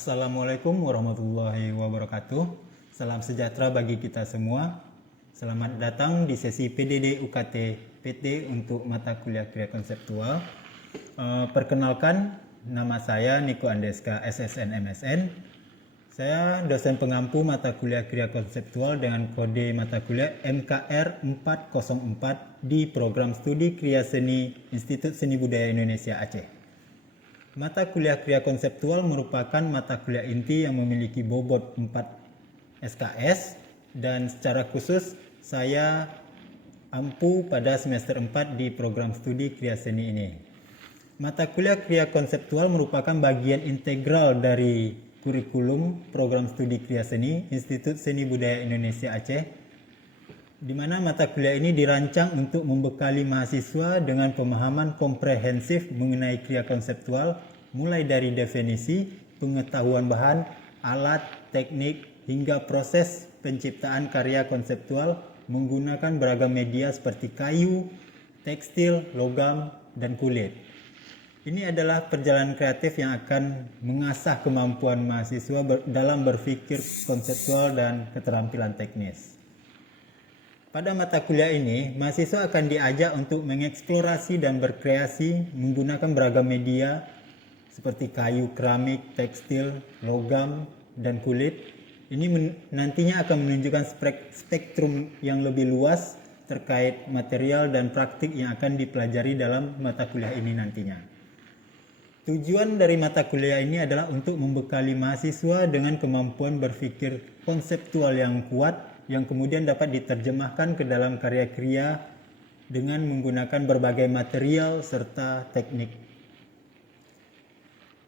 Assalamualaikum warahmatullahi wabarakatuh. Salam sejahtera bagi kita semua. Selamat datang di sesi PDD UKT PT untuk mata kuliah Kriya Konseptual. Perkenalkan, nama saya Niko Andeska SSN MSN. Saya dosen pengampu mata kuliah Kriya Konseptual dengan kode mata kuliah MKR 404 di program studi Kriya Seni Institut Seni Budaya Indonesia Aceh. Mata kuliah Kriya Konseptual merupakan mata kuliah inti yang memiliki bobot 4 SKS dan secara khusus saya ampu pada semester 4 di program studi Kriya Seni ini. Mata kuliah Kriya Konseptual merupakan bagian integral dari kurikulum program studi Kriya Seni Institut Seni Budaya Indonesia Aceh, di mana mata kuliah ini dirancang untuk membekali mahasiswa dengan pemahaman komprehensif mengenai kriya konseptual, mulai dari definisi, pengetahuan bahan, alat, teknik, hingga proses penciptaan karya konseptual menggunakan beragam media seperti kayu, tekstil, logam, dan kulit. Ini adalah perjalanan kreatif yang akan mengasah kemampuan mahasiswa dalam berpikir konseptual dan keterampilan teknis. Pada mata kuliah ini, mahasiswa akan diajak untuk mengeksplorasi dan berkreasi menggunakan beragam media seperti kayu, keramik, tekstil, logam, dan kulit. Ini nantinya akan menunjukkan spektrum yang lebih luas terkait material dan praktik yang akan dipelajari dalam mata kuliah ini nantinya. Tujuan dari mata kuliah ini adalah untuk membekali mahasiswa dengan kemampuan berpikir konseptual yang kuat yang kemudian dapat diterjemahkan ke dalam karya kriya dengan menggunakan berbagai material serta teknik.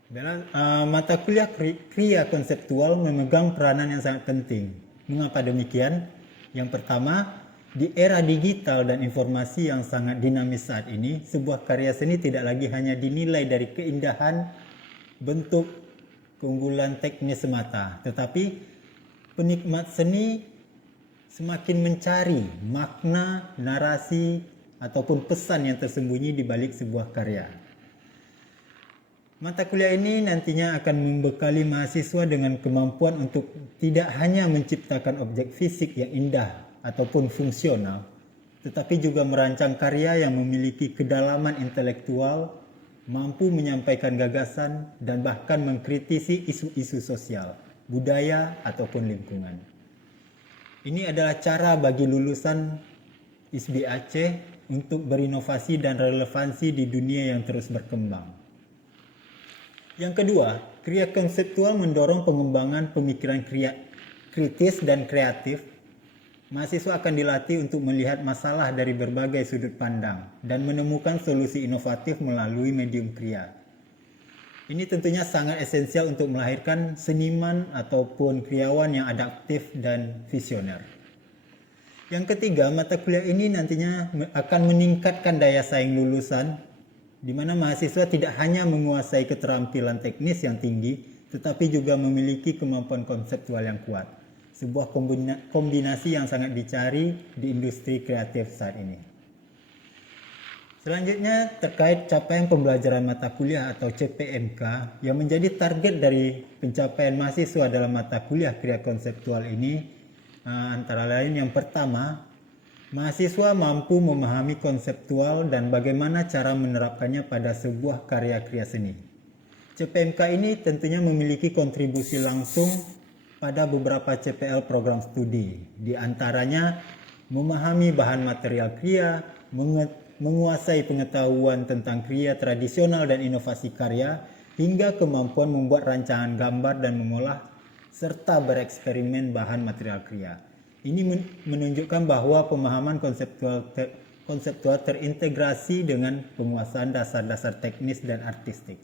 Dalam mata kuliah kriya konseptual memegang peranan yang sangat penting. Mengapa demikian? Yang pertama, di era digital dan informasi yang sangat dinamis saat ini, sebuah karya seni tidak lagi hanya dinilai dari keindahan, bentuk, keunggulan teknis semata, tetapi penikmat seni semakin mencari makna, narasi, ataupun pesan yang tersembunyi di balik sebuah karya. Mata kuliah ini nantinya akan membekali mahasiswa dengan kemampuan untuk tidak hanya menciptakan objek fisik yang indah ataupun fungsional, tetapi juga merancang karya yang memiliki kedalaman intelektual, mampu menyampaikan gagasan, dan bahkan mengkritisi isu-isu sosial, budaya, ataupun lingkungan. Ini adalah cara bagi lulusan ISBI Aceh untuk berinovasi dan relevansi di dunia yang terus berkembang. Yang kedua, kriya konseptual mendorong pengembangan pemikiran kritis dan kreatif. Mahasiswa akan dilatih untuk melihat masalah dari berbagai sudut pandang dan menemukan solusi inovatif melalui medium kriya. Ini tentunya sangat esensial untuk melahirkan seniman ataupun kriawan yang adaptif dan visioner. Yang ketiga, mata kuliah ini nantinya akan meningkatkan daya saing lulusan, di mana mahasiswa tidak hanya menguasai keterampilan teknis yang tinggi, tetapi juga memiliki kemampuan konseptual yang kuat. Sebuah kombinasi yang sangat dicari di industri kreatif saat ini. Selanjutnya terkait capaian pembelajaran mata kuliah atau CPMK yang menjadi target dari pencapaian mahasiswa dalam mata kuliah kriya konseptual ini, antara lain yang pertama, mahasiswa mampu memahami konseptual dan bagaimana cara menerapkannya pada sebuah karya kriya seni. CPMK ini tentunya memiliki kontribusi langsung pada beberapa CPL program studi, di antaranya memahami bahan material kriya, menguasai pengetahuan tentang kriya tradisional dan inovasi karya, hingga kemampuan membuat rancangan gambar dan mengolah serta bereksperimen bahan material kriya. Ini menunjukkan bahwa pemahaman konseptual terintegrasi dengan penguasaan dasar-dasar teknis dan artistik.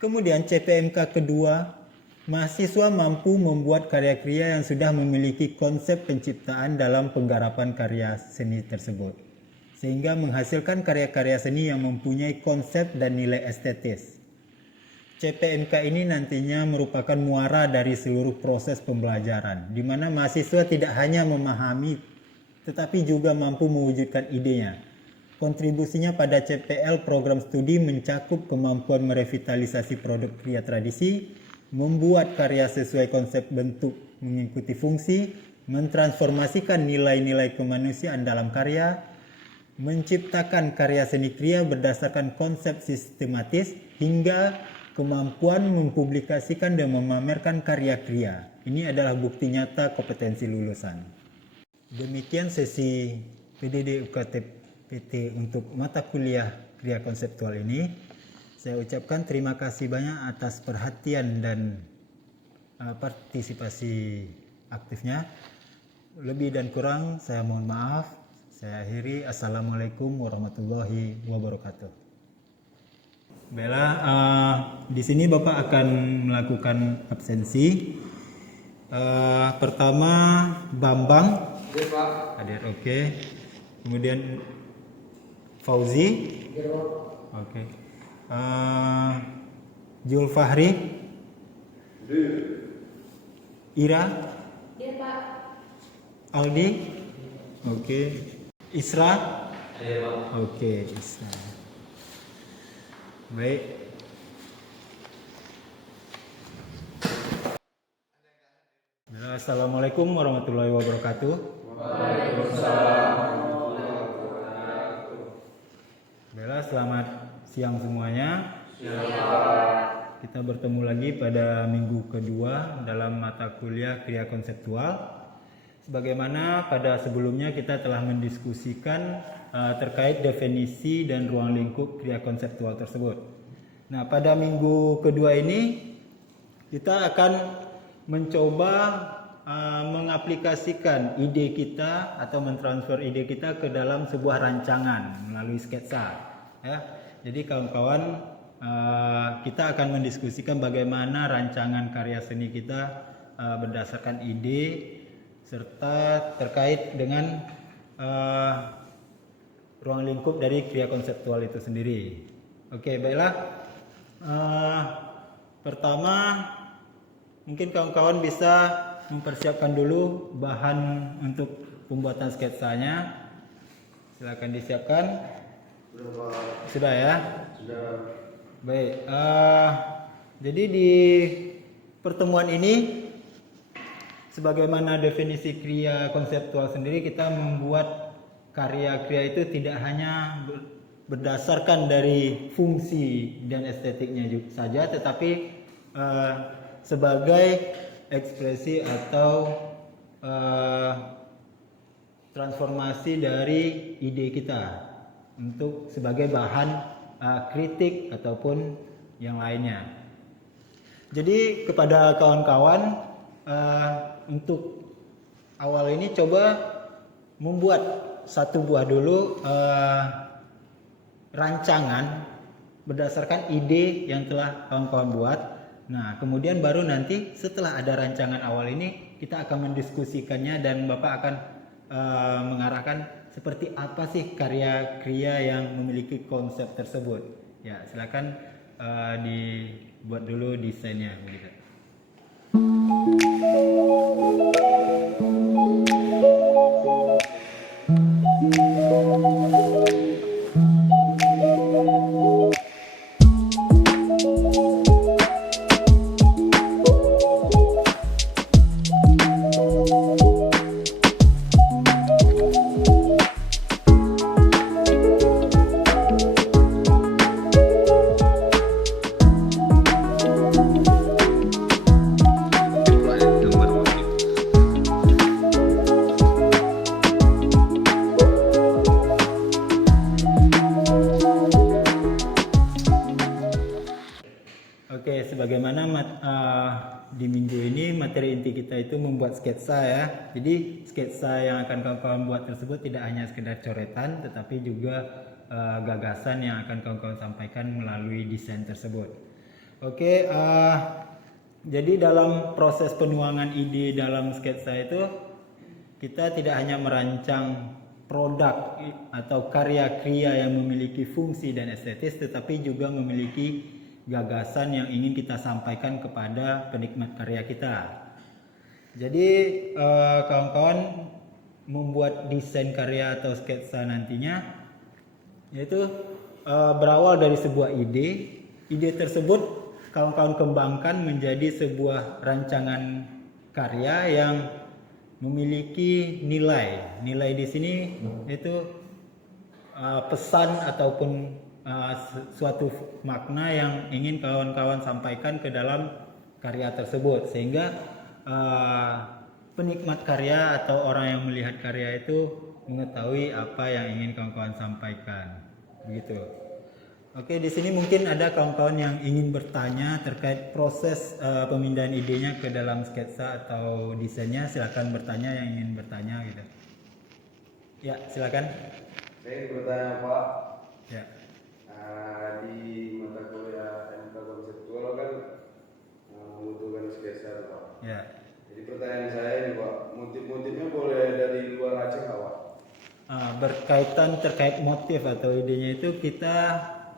Kemudian CPMK kedua, mahasiswa mampu membuat karya kriya yang sudah memiliki konsep penciptaan dalam penggarapan karya seni tersebut, sehingga menghasilkan karya-karya seni yang mempunyai konsep dan nilai estetis. CPMK ini nantinya merupakan muara dari seluruh proses pembelajaran, di mana mahasiswa tidak hanya memahami, tetapi juga mampu mewujudkan idenya. Kontribusinya pada CPL program studi mencakup kemampuan merevitalisasi produk kriya tradisi, membuat karya sesuai konsep bentuk mengikuti fungsi, mentransformasikan nilai-nilai kemanusiaan dalam karya, menciptakan karya seni kriya berdasarkan konsep sistematis, hingga kemampuan mempublikasikan dan memamerkan karya kriya. Ini adalah bukti nyata kompetensi lulusan. Demikian sesi PDD UKT PT untuk mata kuliah kriya konseptual ini. Saya ucapkan terima kasih banyak atas perhatian dan partisipasi aktifnya. Lebih dan kurang saya mohon maaf. Saya akhiri. Assalamualaikum warahmatullahi wabarakatuh. Bella, di sini Bapak akan melakukan absensi. Pertama Bambang. Oke, Pak. Hadir, oke. Kemudian Fauzi. Oke. Julfahri. Ira. Iya, Pak. Aldi. Oke. Isra. Iya, Pak. Oke, Isra. Baik. Assalamualaikum warahmatullahi wabarakatuh. Bella, selamat siang semuanya. Kita bertemu lagi pada minggu kedua dalam mata kuliah kriya konseptual. Sebagaimana pada sebelumnya kita telah mendiskusikan terkait definisi dan ruang lingkup kriya konseptual tersebut. Nah, pada minggu kedua ini kita akan mencoba mengaplikasikan ide kita atau mentransfer ide kita ke dalam sebuah rancangan melalui sketsa. Ya, jadi kawan-kawan, kita akan mendiskusikan bagaimana rancangan karya seni kita berdasarkan ide serta terkait dengan ruang lingkup dari kriya konseptual itu sendiri. Oke, baiklah. Pertama, mungkin kawan-kawan bisa mempersiapkan dulu bahan untuk pembuatan sketsanya. Silakan disiapkan. Sudah ya? Sudah. Baik. Jadi di pertemuan ini, sebagaimana definisi kriya konseptual sendiri, kita membuat karya-kriya itu tidak hanya berdasarkan dari fungsi dan estetiknya saja, tetapi sebagai ekspresi atau transformasi dari ide kita untuk sebagai bahan kritik ataupun yang lainnya. Jadi kepada kawan-kawan, untuk awal ini coba membuat satu buah dulu rancangan berdasarkan ide yang telah kawan-kawan buat. Nah, kemudian baru nanti setelah ada rancangan awal ini kita akan mendiskusikannya dan Bapak akan mengarahkan seperti apa sih karya kriya yang memiliki konsep tersebut. Ya, silakan dibuat dulu desainnya begitu. Oke, sebagaimana di minggu ini materi inti kita itu membuat sketsa ya. Jadi sketsa yang akan kawan-kawan buat tersebut tidak hanya sekedar coretan, tetapi juga gagasan yang akan kawan-kawan sampaikan melalui desain tersebut. Oke, jadi dalam proses penuangan ide dalam sketsa itu kita tidak hanya merancang produk atau karya kriya yang memiliki fungsi dan estetis, tetapi juga memiliki gagasan yang ingin kita sampaikan kepada penikmat karya kita. Jadi kawan-kawan membuat desain karya atau sketsa nantinya yaitu berawal dari sebuah ide. Ide tersebut kawan-kawan kembangkan menjadi sebuah rancangan karya yang memiliki nilai. Nilai di sini itu pesan ataupun suatu makna yang ingin kawan-kawan sampaikan ke dalam karya tersebut, sehingga penikmat karya atau orang yang melihat karya itu mengetahui apa yang ingin kawan-kawan sampaikan. Begitu. Oke, di sini mungkin ada kawan-kawan yang ingin bertanya terkait proses pemindahan idenya ke dalam sketsa atau desainnya. Silakan bertanya yang ingin bertanya gitu. Ya, silakan. Saya bertanya Pak, Ya. di mata kuliah MK konseptual kan membutuhkan sketsa Pak. Ya. Jadi pertanyaan saya ini Pak, motif-motifnya boleh dari luar Aceh nggak Pak? Berkaitan terkait motif atau idenya itu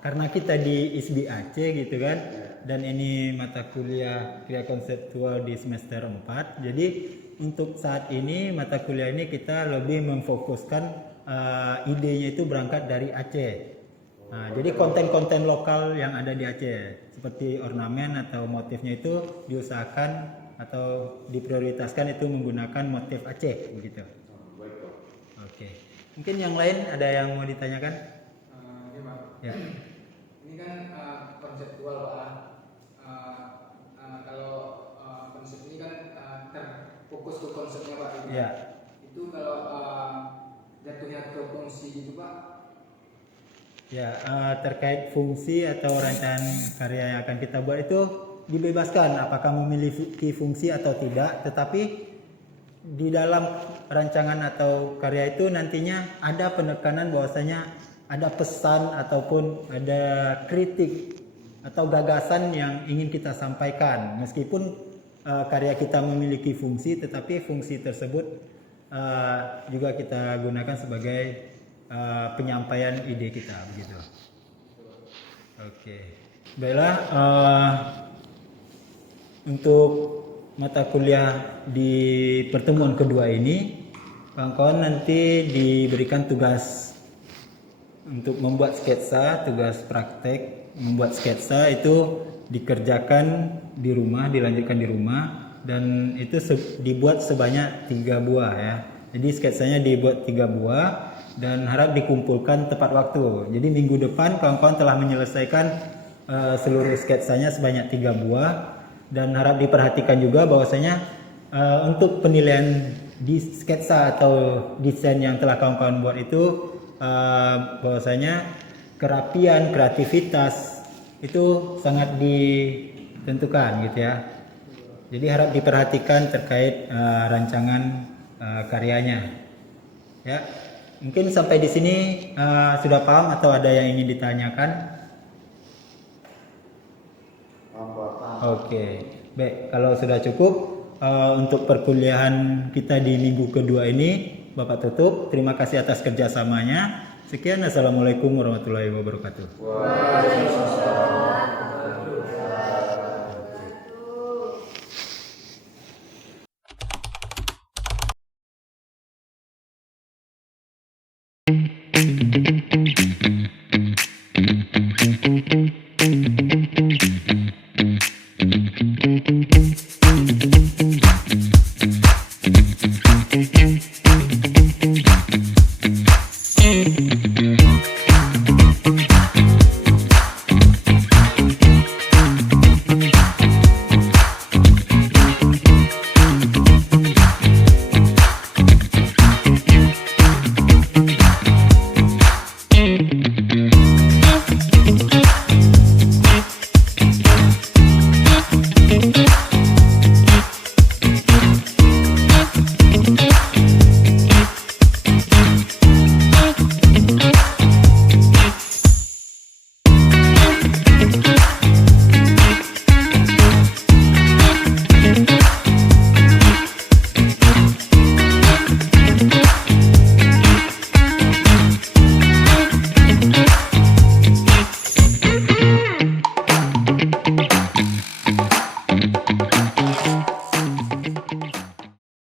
karena kita di ISBI Aceh gitu kan, dan ini mata kuliah kriya konseptual di semester 4, jadi untuk saat ini mata kuliah ini kita lebih memfokuskan idenya itu berangkat dari Aceh. Jadi konten-konten lokal yang ada di Aceh seperti ornamen atau motifnya itu diusahakan atau diprioritaskan itu menggunakan motif Aceh begitu. Baik Pak. Oke. Mungkin yang lain ada yang mau ditanyakan? Ini Pak. Ya. Ini kan konseptual Pak. Kalau konsep ini kan terfokus ke konsepnya Pak. Ya. Itu kalau jatuhnya ke fungsi gitu Pak. Ya, terkait fungsi atau rancangan karya yang akan kita buat itu dibebaskan apakah memiliki fungsi atau tidak, tetapi di dalam rancangan atau karya itu nantinya ada penekanan bahwasanya ada pesan ataupun ada kritik atau gagasan yang ingin kita sampaikan. Meskipun karya kita memiliki fungsi, tetapi fungsi tersebut juga kita gunakan sebagai penyampaian ide kita begitu. Oke. Baiklah, untuk mata kuliah di pertemuan kedua ini kawan-kawan nanti diberikan tugas untuk membuat sketsa, tugas praktek membuat sketsa itu dikerjakan di rumah, dilanjutkan di rumah, dan itu dibuat sebanyak 3 buah ya. Jadi sketsanya dibuat 3 buah dan harap dikumpulkan tepat waktu. Jadi minggu depan kawan-kawan telah menyelesaikan seluruh sketsanya sebanyak 3 buah, dan harap diperhatikan juga bahwasanya untuk penilaian di sketsa atau desain yang telah kawan-kawan buat itu bahwasanya kerapian, kreativitas itu sangat ditentukan gitu ya. Jadi harap diperhatikan terkait rancangan karyanya. Ya, mungkin sampai di sini sudah paham atau ada yang ingin ditanyakan? Oke, baik. Kalau sudah cukup untuk perkuliahan kita di minggu kedua ini, Bapak tutup. Terima kasih atas kerjasamanya. Sekian, assalamualaikum warahmatullahi wabarakatuh.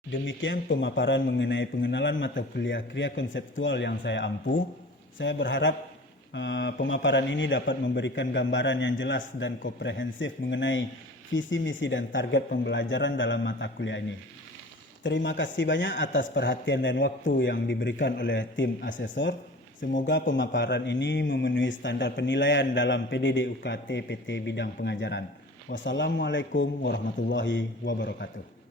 Demikian pemaparan mengenai pengenalan mata kuliah kriya konseptual yang saya ampu. Saya berharap Pemaparan ini dapat memberikan gambaran yang jelas dan komprehensif mengenai visi, misi, dan target pembelajaran dalam mata kuliah ini. Terima kasih banyak atas perhatian dan waktu yang diberikan oleh tim asesor. Semoga pemaparan ini memenuhi standar penilaian dalam PDD UKT PT Bidang Pengajaran. Wassalamualaikum warahmatullahi wabarakatuh.